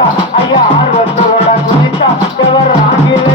ஐயா ஐயா ஆர்வத்தோட குதிச்சா எவர் ஆங்கில